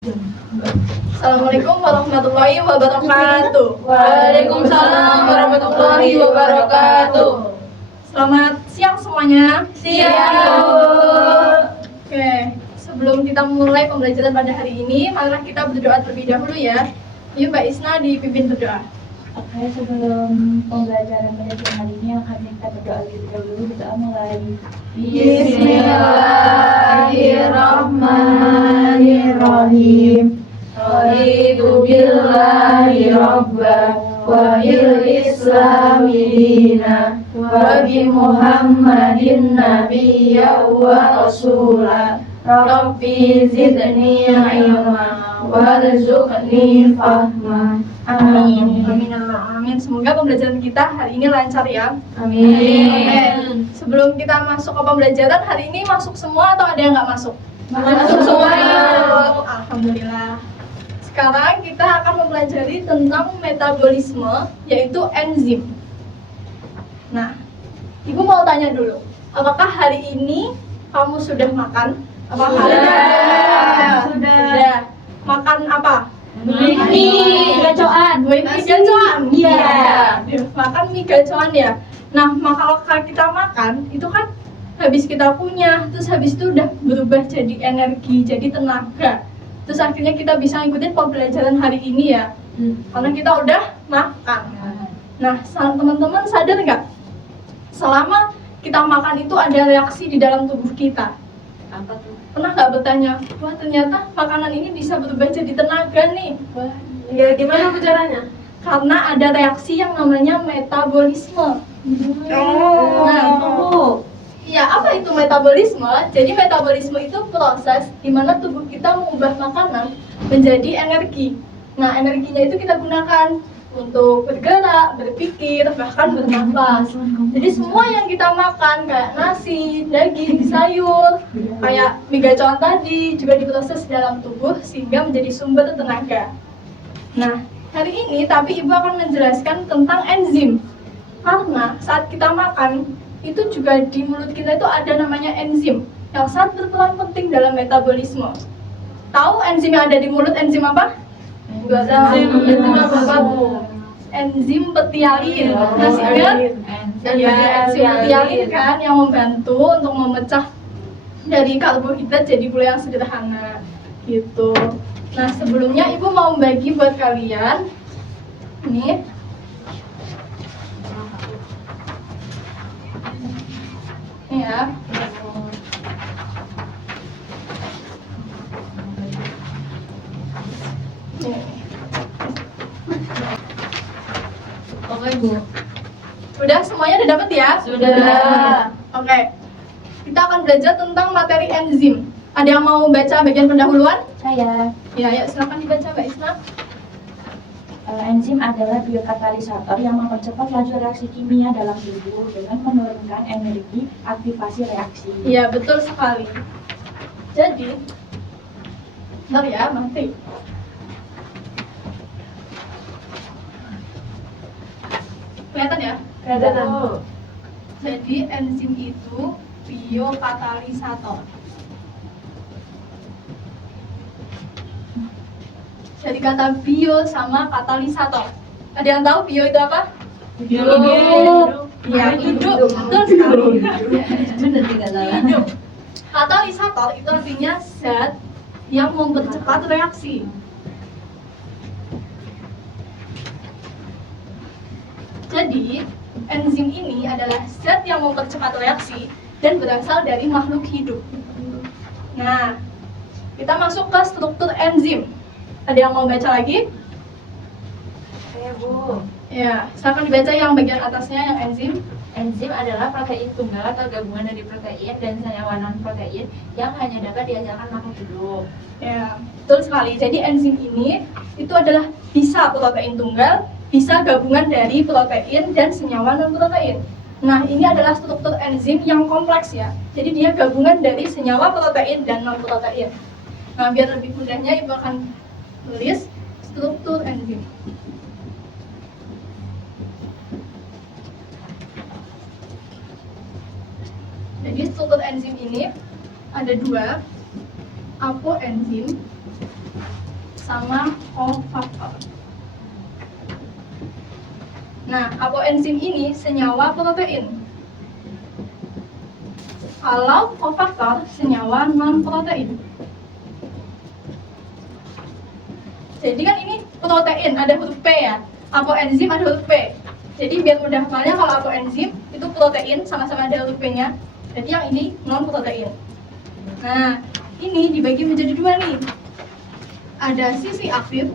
Assalamualaikum warahmatullahi wabarakatuh. Waalaikumsalam warahmatullahi wabarakatuh. Selamat siang semuanya. Siang. Oke, sebelum kita mulai pembelajaran pada hari ini, marilah kita berdoa terlebih dahulu ya. Yuk Mbak Isna dipimpin berdoa. Oke, sebelum pembelajaran pada hari ini akan kita berdoa lebih dahulu. Berdoa mulai. Bismillahirrahmanirrahim. Raditu billahi rabba wa bil islami dina wa bi Muhammadin nabiyya wa rasula. Rabbi zidni ilma warzuqni fahma. Amin. Amin. Semoga pembelajaran kita hari ini lancar ya. Amin. Sebelum kita masuk ke pembelajaran hari ini, masuk semua atau ada yang nggak masuk? Masuk semuanya. Alhamdulillah. Sekarang kita akan mempelajari tentang metabolisme, yaitu enzim. Nah, Ibu mau tanya dulu, apakah hari ini kamu sudah makan? Apakah sudah. Makan apa? Mie gacoan. Mie gacoan. Iya. Makan mie gacoan ya. Nah, kalau kita makan, itu kan habis kita punya, terus habis itu udah berubah jadi energi, jadi tenaga. Terus akhirnya kita bisa ngikutin pembelajaran hari ini ya, karena kita udah makan. Nah, teman-teman sadar nggak? Selama kita makan itu ada reaksi di dalam tubuh kita. Apa tuh? Pernah nggak bertanya, wah ternyata makanan ini bisa berubah jadi tenaga nih? Wah, Ya gimana caranya? karena ada reaksi yang namanya metabolisme. Iya, apa itu metabolisme? Jadi metabolisme itu proses di mana tubuh kita mengubah makanan menjadi energi. Nah, energinya itu kita gunakan untuk bergerak, berpikir, bahkan bernafas. Jadi semua yang kita makan kayak nasi, daging, sayur, kayak mie gacoan tadi juga diproses dalam tubuh sehingga menjadi sumber tenaga. Nah, hari ini tapi Ibu akan menjelaskan tentang enzim. Karena saat kita makan itu juga di mulut kita itu ada namanya enzim yang sangat berperan penting dalam metabolisme. Tahu enzim yang ada di mulut enzim apa? Enggak tahu. Enzim apa? Enzim petialin. Masih ingat? Ya, enzim petialin kan yang membantu untuk memecah dari karbohidrat jadi gula yang sederhana gitu. Nah, sebelumnya Ibu mau membagi buat kalian ini. Ini ya. Oke, Bu. Udah semuanya udah dapat ya? Sudah. Oke. Kita akan belajar tentang materi enzim. Ada yang mau baca bagian pendahuluan? Saya. Ya, silakan dibaca Mbak Isna. Enzim adalah biokatalisator yang mempercepat laju reaksi kimia dalam tubuh dengan menurunkan energi aktivasi reaksi. Iya, betul sekali. Jadi, bentar ya, mati. Kelihatan ya? Kelihatan. Jadi enzim itu biokatalisator. Jadi kata bio sama katalisator. Ada yang tahu bio itu apa? Biologi. Iya, hidup. Betul sekali. Benar tidak salah. Hidup. Katalisator itu artinya zat yang mempercepat reaksi. Jadi, enzim ini adalah zat yang mempercepat reaksi dan berasal dari makhluk hidup. Nah, kita masuk ke struktur enzim. Ada yang mau baca lagi? Saya, Bu. Ya, silakan dibaca yang bagian atasnya yang enzim. Enzim adalah protein tunggal atau gabungan dari protein dan senyawa non-protein yang hanya dapat dihasilkan makhluk hidup. Ya, betul sekali. Jadi enzim ini itu adalah bisa protein tunggal, bisa gabungan dari protein dan senyawa non-protein. Nah, ini adalah struktur enzim yang kompleks ya. Jadi dia gabungan dari senyawa protein dan non-protein. Nah, biar lebih mudahnya Ibu akan tulis struktur enzim. Jadi struktur enzim ini ada dua, apoenzim sama kofaktor. Nah, apoenzim ini senyawa protein. Kalau kofaktor senyawa non-protein. Jadi kan ini protein, ada huruf P ya. Apoenzim ada huruf P. Jadi biar mudah hafalnya, kalau apoenzim itu protein, sama-sama ada huruf P-nya. Jadi yang ini non-protein. Nah, ini dibagi menjadi dua nih. Ada sisi aktif,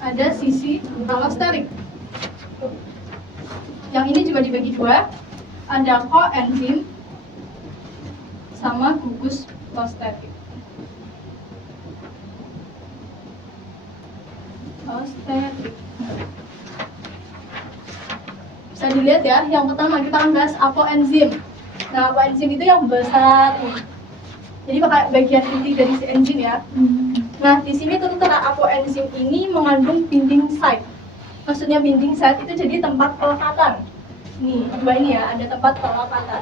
ada sisi alosterik. Yang ini juga dibagi dua, ada koenzim sama gugus prostetik. Bisa dilihat ya, yang pertama kita akan bahas apoenzim. Nah, apoenzim itu yang besar nih. Jadi pakai bagian inti dari si enzim ya. Nah, di sini tertera apoenzim ini mengandung binding site. Maksudnya binding site itu jadi tempat pelekatan. Nih, dua ini ya, ada tempat pelekatan.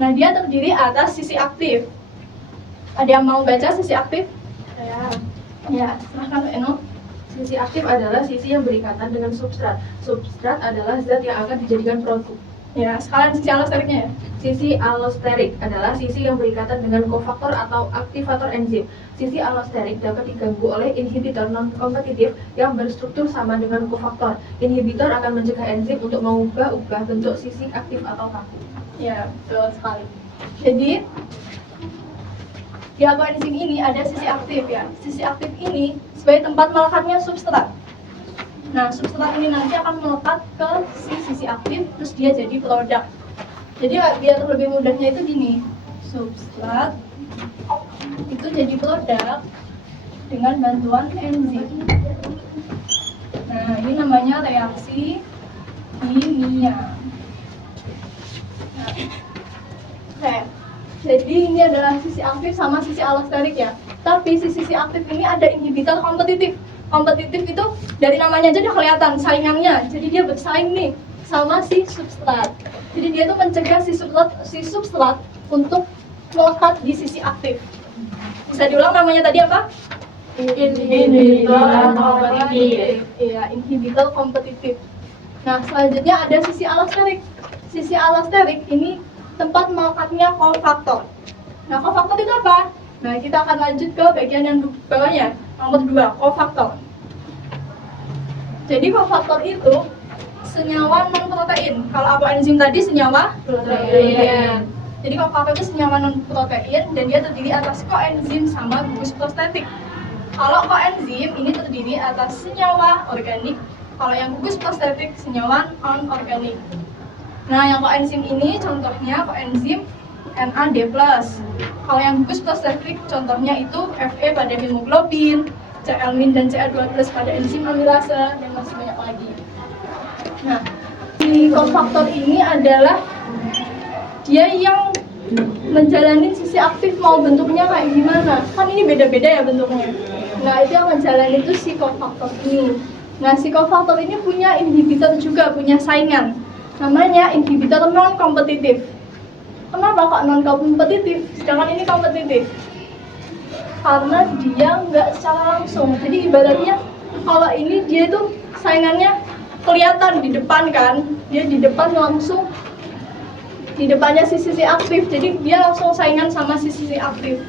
Nah, dia terdiri atas sisi aktif. Ada yang mau baca sisi aktif? Ya, silahkan Eno. Sisi aktif adalah sisi yang berikatan dengan substrat. Substrat adalah zat yang akan dijadikan produk. Ya, sekalian sisi alosteriknya ya. Sisi allosterik adalah sisi yang berikatan dengan kofaktor atau aktivator enzim. Sisi allosterik dapat diganggu oleh inhibitor non-kompetitif yang berstruktur sama dengan kofaktor. Inhibitor akan mencegah enzim untuk mengubah bentuk sisi aktif atau kaku. Ya, betul sekali. Jadi, di apoenzim ini ada sisi aktif ya. Sisi aktif ini sebagai tempat melekatnya substrat. Nah, substrat ini nanti akan melekat ke si sisi aktif, terus dia jadi produk. Jadi biar lebih mudahnya itu gini, substrat itu jadi produk dengan bantuan enzim. Nah, ini namanya reaksi kimia. Nah, oke, jadi ini adalah sisi aktif sama sisi alosterik ya. Tapi si sisi aktif ini ada inhibitor kompetitif. Kompetitif itu dari namanya aja udah kelihatan saingannya. Jadi dia bersaing nih sama si substrat. Jadi dia tuh mencegah si substrat untuk melekat di sisi aktif. Bisa diulang namanya tadi apa? Inhibitor kompetitif. Iya, inhibitor kompetitif. Nah, selanjutnya ada sisi alosterik. Sisi alosterik ini tempat melekatnya kofaktor. Nah, kofaktor itu apa? Nah, kita akan lanjut ke bagian yang bawahnya. Nomor 2, kofaktor. Jadi kofaktor itu senyawa non-protein. Kalau apoenzim tadi senyawa Protein. Jadi kofaktor itu senyawa non-protein dan dia terdiri atas koenzim sama gugus prostetik. Kalau koenzim ini terdiri atas senyawa organik. Kalau yang gugus prostetik senyawa non-organik. Nah, yang koenzim ini contohnya koenzim NAD+. Kalau yang gugus prostetik contohnya itu Fe pada hemoglobin, Cl- dan Ca2+ pada enzim amilase, dan masih banyak lagi. Nah, si kofaktor ini adalah dia yang menjalani sisi aktif, mau bentuknya kayak gimana. Kan ini beda-beda ya bentuknya. Nah, itu yang menjalani itu si kofaktor ini. Nah, si kofaktor ini punya inhibitor juga, punya saingan. Namanya inhibitor non-kompetitif. Kenapa kok non-kompetitif, sedangkan ini kompetitif? Karena dia nggak secara langsung. Jadi ibaratnya kalau ini dia itu saingannya kelihatan di depan kan, dia di depan langsung, di depannya sisi aktif, jadi dia langsung saingan sama sisi aktif.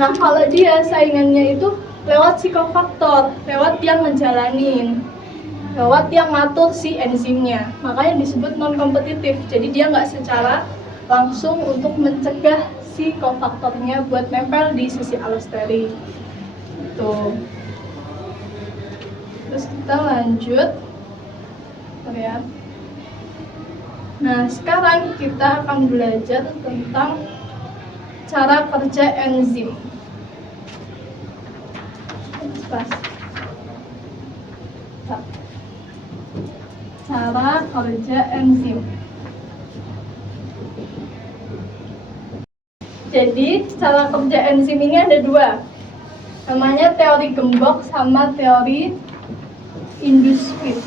Nah, kalau dia saingannya itu lewat si kofaktor, lewat yang menjalanin, lewat yang ngatur si enzimnya, makanya disebut non-kompetitif. Jadi dia nggak secara langsung untuk mencegah si kofaktornya buat nempel di sisi alosterik. Tuh. Terus kita lanjut. Ya. Nah, sekarang kita akan belajar tentang cara kerja enzim. Cara kerja enzim. Jadi, cara kerja enzim ini ada dua. Namanya teori gembok sama teori inductive.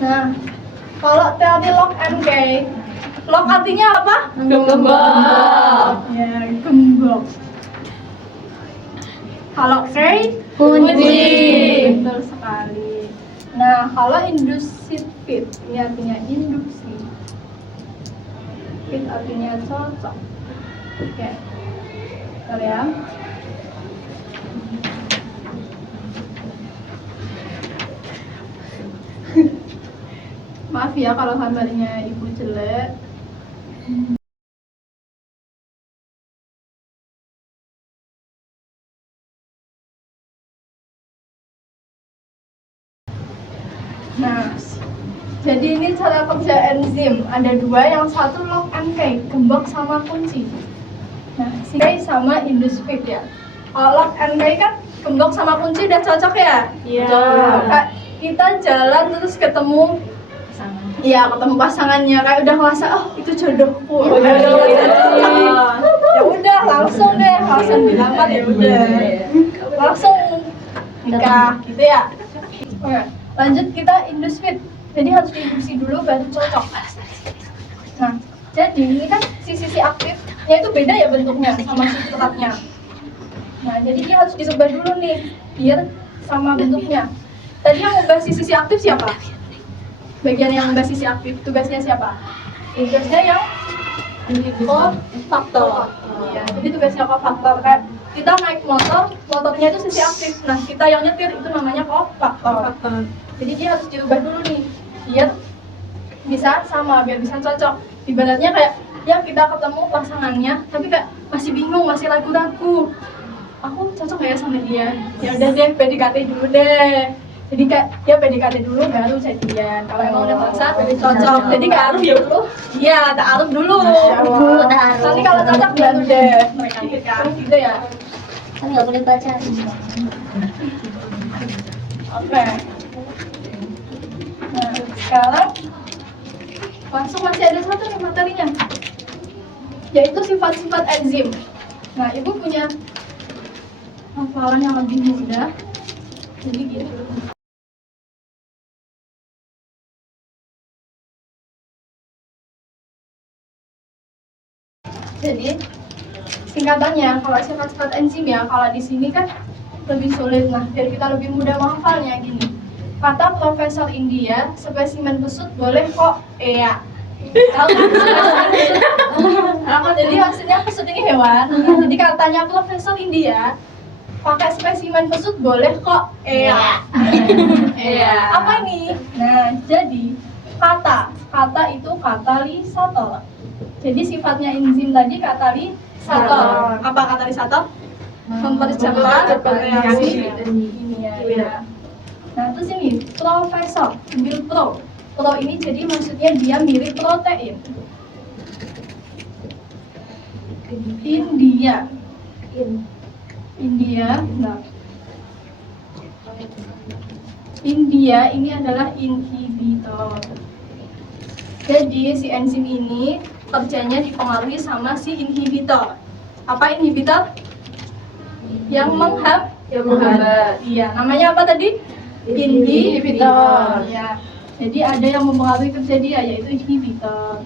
Nah, kalau teori lock and key, lock artinya apa? Gembok. Ya, gembok. kunci. Betul sekali. Nah, kalau induced fit ini artinya induksi. Fit artinya cocok. Oke. Bentar ya. Maaf ya kalau gambarnya ibu jelek. Nah, jadi ini cara kerja enzim. Ada dua, yang satu lock and key, gembok sama kunci. Nah, si key sama induced fit ya. Kalau lock and key kan gembok sama kunci udah cocok ya? Iya. Kak, kita jalan terus ketemu, iya ketemu pasangannya, kayak udah ngerasa oh itu jodohku. Ya udah langsung deh, langsung dilamar ya udah, langsung nikah gitu ya. Oke, lanjut kita induced fit. Jadi harus diinduksi dulu baru cocok. Nah, jadi ini kan sisi aktifnya itu beda ya bentuknya sama substratnya. Nah, jadi dia harus disebar dulu nih biar sama bentuknya. Tadi yang membahas sisi aktif siapa? Bagian yang membahas sisi aktif, tugasnya siapa? Tugasnya yang kofaktor. Iya, jadi tugasnya kofaktor. Kayak kita naik motor, motornya itu sisi aktif. Nah, kita yang nyetir itu namanya kofaktor. Jadi dia harus diubah dulu nih, biar bisa sama, biar bisa cocok. Ibaratnya kayak ya kita ketemu pasangannya, tapi kayak masih bingung, masih ragu-ragu. Aku cocok nggak ya sama dia? Ya udah deh, PDKT dulu deh. Jadi kayak ya PDKT dulu baru jadian. Kalau emang udah cocok, jadi nggak harus ya dulu. Iya, taaruf dulu. Nanti kalau cocok baru deh mereka nikah, gitu ya. Kan nggak boleh baca. Oke. Nah, sekarang langsung masih ada satu nih materinya, yaitu sifat-sifat enzim. Nah, ibu punya hafalan yang lebih mudah, jadi gitu. Jadi singkatannya, kalau sifat-sifat enzim ya, kalau di sini kan lebih sulit. Nah, biar kita lebih mudah menghafalnya gini. Kata Profesor India, spesimen besut boleh kok. Iya. Jadi maksudnya pesut ini hewan. Nah, jadi katanya Profesor India, pakai spesimen pesut boleh kok. Iya. Iya. Apa ini? Nah, jadi kata itu katalisator. Jadi sifatnya enzim tadi katalisator. Apa katalisator? Mempercepat reaksi kimia. Nah, terus ini profesor, ambil pro. Pro ini jadi maksudnya dia mirip protein. India, nah. India ini adalah inhibitor. Jadi si enzim ini kerjanya dipengaruhi sama si inhibitor. Apa inhibitor? Yang menghambat. Iya, namanya apa tadi? Inhibitor. Ya. Jadi ada yang mempengaruhi kerja dia, yaitu inhibitor.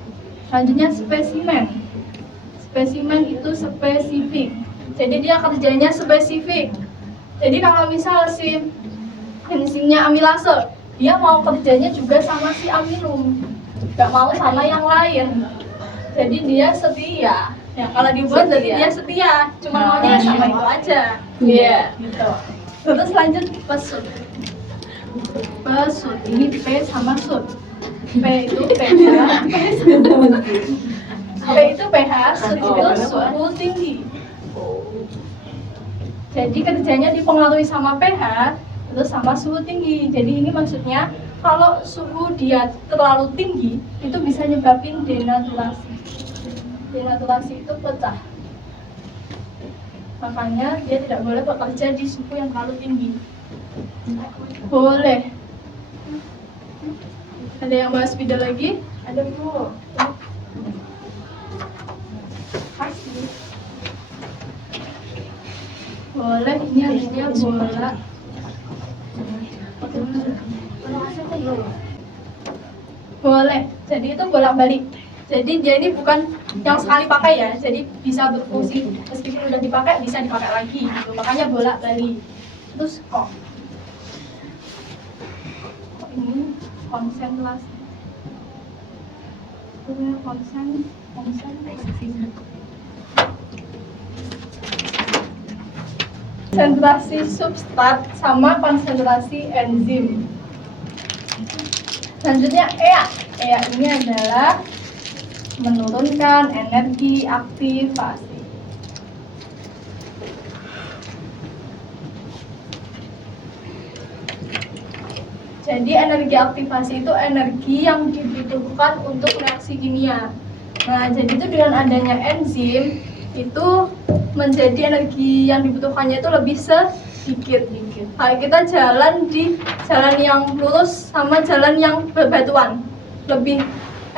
Selanjutnya spesimen. Spesimen itu spesifik. Jadi dia kerjanya spesifik. Jadi kalau misal si enzimnya amilase, dia mau kerjanya juga sama si amilum, nggak mau sama yang lain. Jadi dia setia. Ya, kalau dibuat jadi dia setia, cuma maunya sama itu aja. Iya. Gitu. Terus lanjut pesut. Pesut ini P sama sut. P itu pH. P itu pH, sut itu suhu tinggi. Jadi kerjanya dipengaruhi sama pH, terus sama suhu tinggi. Jadi ini maksudnya kalau suhu dia terlalu tinggi, itu bisa nyebabin denaturasi. Denaturasi itu pecah. Makanya dia tidak boleh bekerja di suhu yang terlalu tinggi. Boleh. Ada yang bahas beda lagi? Ada Bu. Kasih. Boleh, ini harusnya bola. Boleh. Jadi itu bolak-balik. Jadi dia ini bukan yang sekali pakai ya. Jadi bisa berfungsi meskipun udah dipakai bisa dipakai lagi gitu. Makanya bolak-balik. Terus kok ini konsentrasi. Konsentrasi substrat sama konsentrasi enzim. Selanjutnya EA. EA ini adalah menurunkan energi aktivasi. Jadi energi aktivasi itu energi yang dibutuhkan untuk reaksi kimia. Nah, jadi itu dengan adanya enzim itu menjadi energi yang dibutuhkannya itu lebih sedikit. Kayak kita jalan di jalan yang lurus sama jalan yang berbatuan, lebih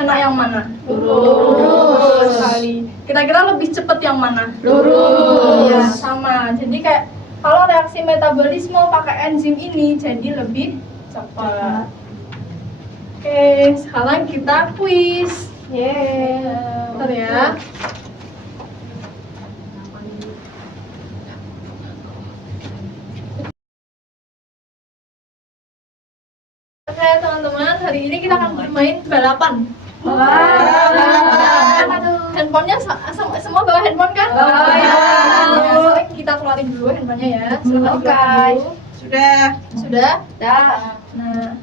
enak yang mana? Lurus sekali. Kira-kira lebih cepat yang mana? Lurus. Ya, sama. Jadi kayak kalau reaksi metabolisme pakai enzim ini jadi lebih cepat. Oke, sekarang kita quiz. Bentar ya. Oke teman-teman, hari ini kita akan bermain balapan. Handphonenya semua bawa handphone kan? Ya, kita keluarin dulu handphonenya ya. Oke. Sudah. Nah,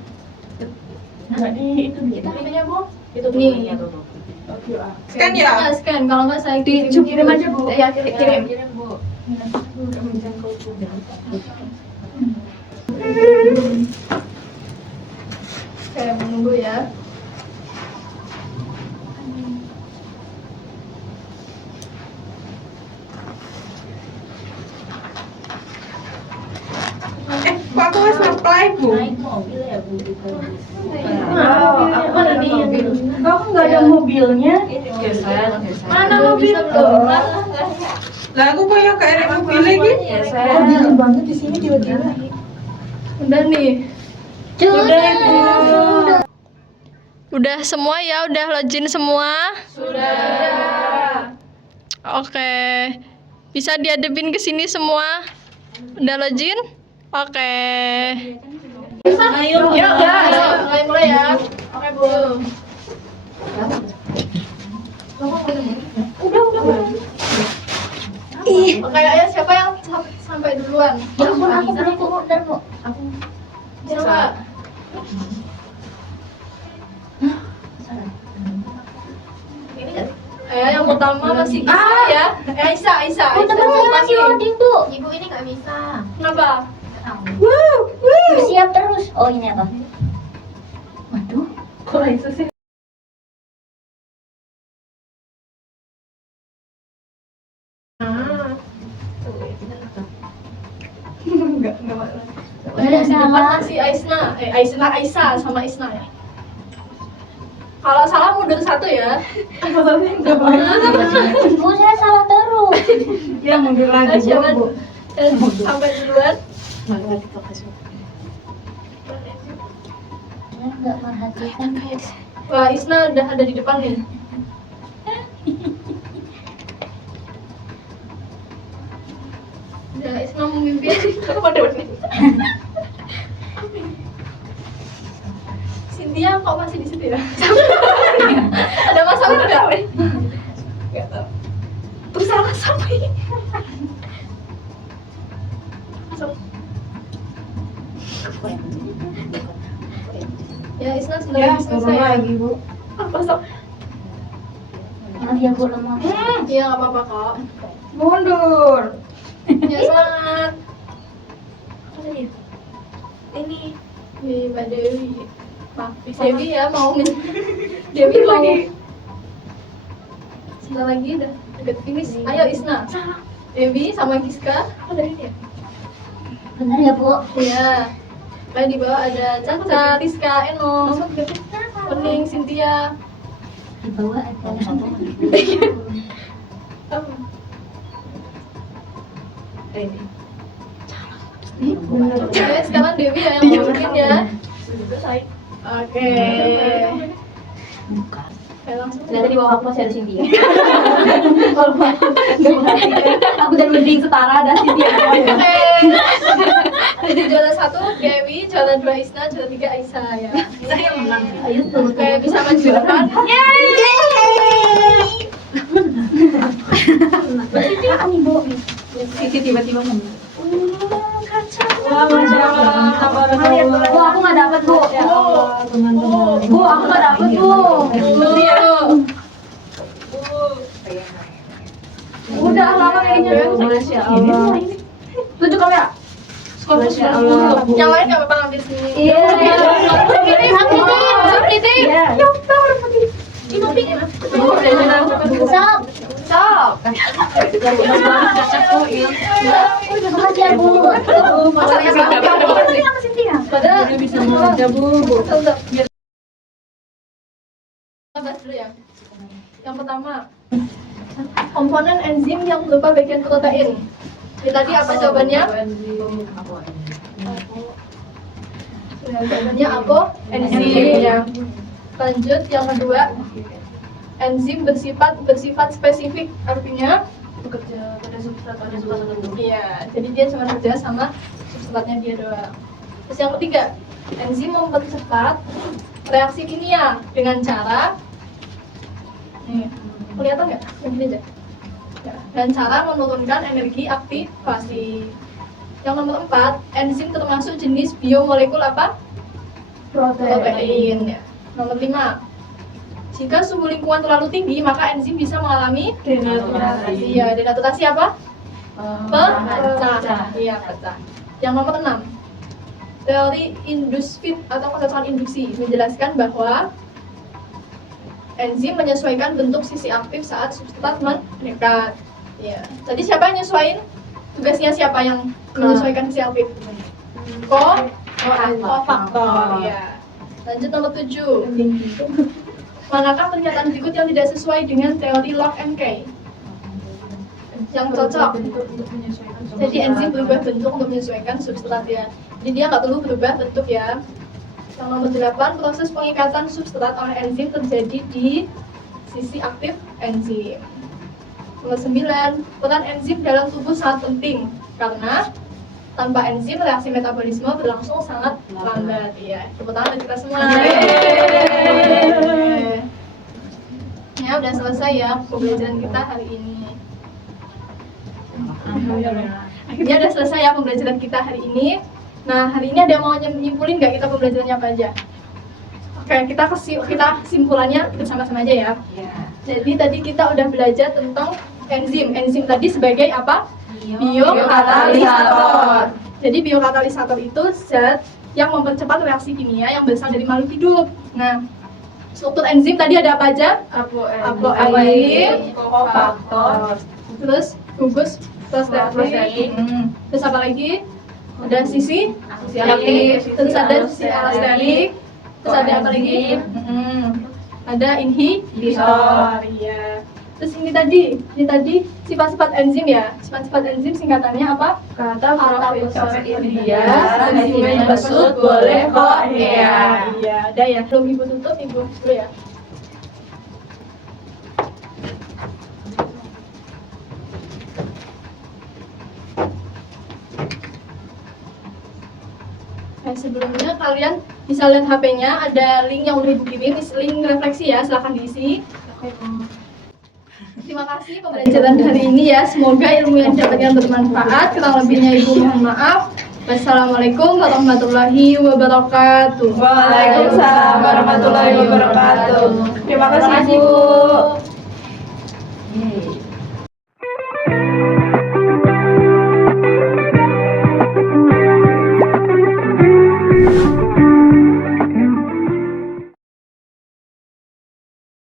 Jadi itu kita ininya Bu. Itu Nih. Scan ya? Nah, scan. Kalau nggak saya Kirim aja Bu. Ya, kirim. Bu. Saya menunggu ya. Kok aku harus nge-play Bu? Naik mobil ya Bu. aku kan ada mobil. Kamu nggak ada mobilnya? Mana mobil? Lah aku punya ke ada mobil lagi. Dingin banget di sini tiba-tiba. Udah nih. Sudah. Udah semua ya, udah login semua? Sudah. Oke. Bisa diadepin ke sini semua? Udah login? Oke. Ayo. Ya, mulai ya. Oke, Bu. Oke, ayo siapa yang sampai duluan? Coba. Yang pertama masih Isa ya. Isa. masih loading Bu. Ibu ini nggak bisa. Kenapa? Siap terus. Oh ini apa? Waduh. Kok Aisyah sih? Enggak. Udah Di depan sama. masih Aisyah sama Isna ya. Kalau salah mundur satu ya. Bu saya salah terus. Ya mundur lagi Siapa Bu. sampai duluan? Saya nggak merhatikan. Wah, Isna udah ada di depan nih. Ya, Isna memimpin. Cynthia kok masih di situ ya? Ada masalah nggak? Nggak tahu. Terus salah sampai. Masuk. Ya, Isna sudah Ya, selesai. turun lagi Bu. Masuk. Maaf ya Bu lemah. Iya, nggak apa-apa kok. Mundur. Ya, selamat. Ini. Iya, Mbak Dewi. Pak, Dewi ya mau Dewi mau. Sebentar lagi udah deket finish. Ayo Isna. Dewi sama Giska. Oh, dari dia. Benar ya Bu? Iya. Kayak di bawah ada Caca, Rizka, Eno, Pening, Cynthia. Di bawah ada. Oke, sekarang Dewi ya yang ngomongin ya. Oke. Langsung. Ternyata di bawah aku masih ada Cynthia. Kalau aku dan mending setara dan Cynthia. Oke. Jadi juara 1 Dewi, juara 2 Isna, juara 3 Aisyah ya. Saya menang. Ayo tuh. Oke, bisa maju ke depan. Sisi tiba-tiba menang. Wah, Masya Allah. Bu, aku nggak dapat bu. Bu, aku nggak dapat bu. Udah lama kayaknya. Masya Allah. Tunjuk kamera. Masya Allah. Yang lain nggak apa-apa ngambil sini. Iya. Sampiting. Sok. Sok. Makasih ya bu. Pada Bisa mengajar Bu. bahas dulu ya. Yang pertama, komponen enzim yang berupa bagian protein. Ini tadi apa jawabannya? Jawabannya apa? Enzim ya. Lanjut yang kedua, enzim bersifat spesifik, artinya Bekerja pada substrat pada suatu tertentu. iya, jadi dia cuma kerja sama substratnya dia doang. Terus yang ketiga, enzim mempercepat reaksi kimia dengan cara nih, kelihatan nggak? Begini aja. Ya, dan cara menurunkan energi aktivasi. Yang nomor 4, enzim termasuk jenis biomolekul apa? Protein. Ya. Nomor 5, jika suhu lingkungan terlalu tinggi, maka enzim bisa mengalami denaturasi. Ya, denaturasi apa? Pecah. Iya, pecah. Yang nomor 6, teori induktif atau kecacauan induksi menjelaskan bahwa enzim menyesuaikan bentuk sisi aktif saat substrat mendekat. Ya. Tadi siapa yang nyesuaiin? Tugasnya siapa yang menyesuaikan sisi aktif? Kofaktor. Ya. Lanjut nomor 7. Manakah pernyataan berikut yang tidak sesuai dengan teori Locke and Key? Yang cocok. Jadi enzim berubah bentuk untuk menyesuaikan substrat ya. Jadi dia nggak perlu berubah bentuk ya. Yang nomor 8, proses pengikatan substrat oleh enzim terjadi di sisi aktif enzim. Nomor 9, peran enzim dalam tubuh sangat penting karena tanpa enzim reaksi metabolisme berlangsung sangat lambat ya. Tepuk tangan untuk kita semua. Ya udah selesai ya pembelajaran kita hari ini. Akhirnya udah selesai ya pembelajaran kita hari ini. Nah hari ini ada yang mau nyimpulin nggak kita pembelajarannya apa aja? Oke kita kesimpulannya bersama-sama aja ya. Jadi tadi kita udah belajar tentang enzim. Enzim tadi sebagai apa? Biokatalisator. Jadi biokatalisator itu zat yang mempercepat reaksi kimia yang berasal dari makhluk hidup. Nah, struktur enzim tadi ada apa aja? Apoenzim, kofaktor, terus gugus prosteatik. Terus apa lagi? Ada sisi aktif, terus ada sisi alasterik, terus ada apa lagi? Ada inhibitor. Iya. Terus ini tadi sifat-sifat enzim ya. Sifat-sifat enzim singkatannya apa? Kata Profesor Iya, enzim besut boleh kok ya. Iya, ada ya. Belum Ibu tutup, Ibu dulu ya. Nah, sebelumnya kalian bisa lihat HP-nya, ada link yang udah Ibu kirim, link refleksi ya, silahkan diisi. Terima kasih pembelajaran hari ini ya. Semoga ilmu yang didapatkan bermanfaat. Kurang lebihnya Ibu mohon maaf. Wassalamualaikum warahmatullahi wabarakatuh. Waalaikumsalam warahmatullahi wabarakatuh. Terima kasih, Bu.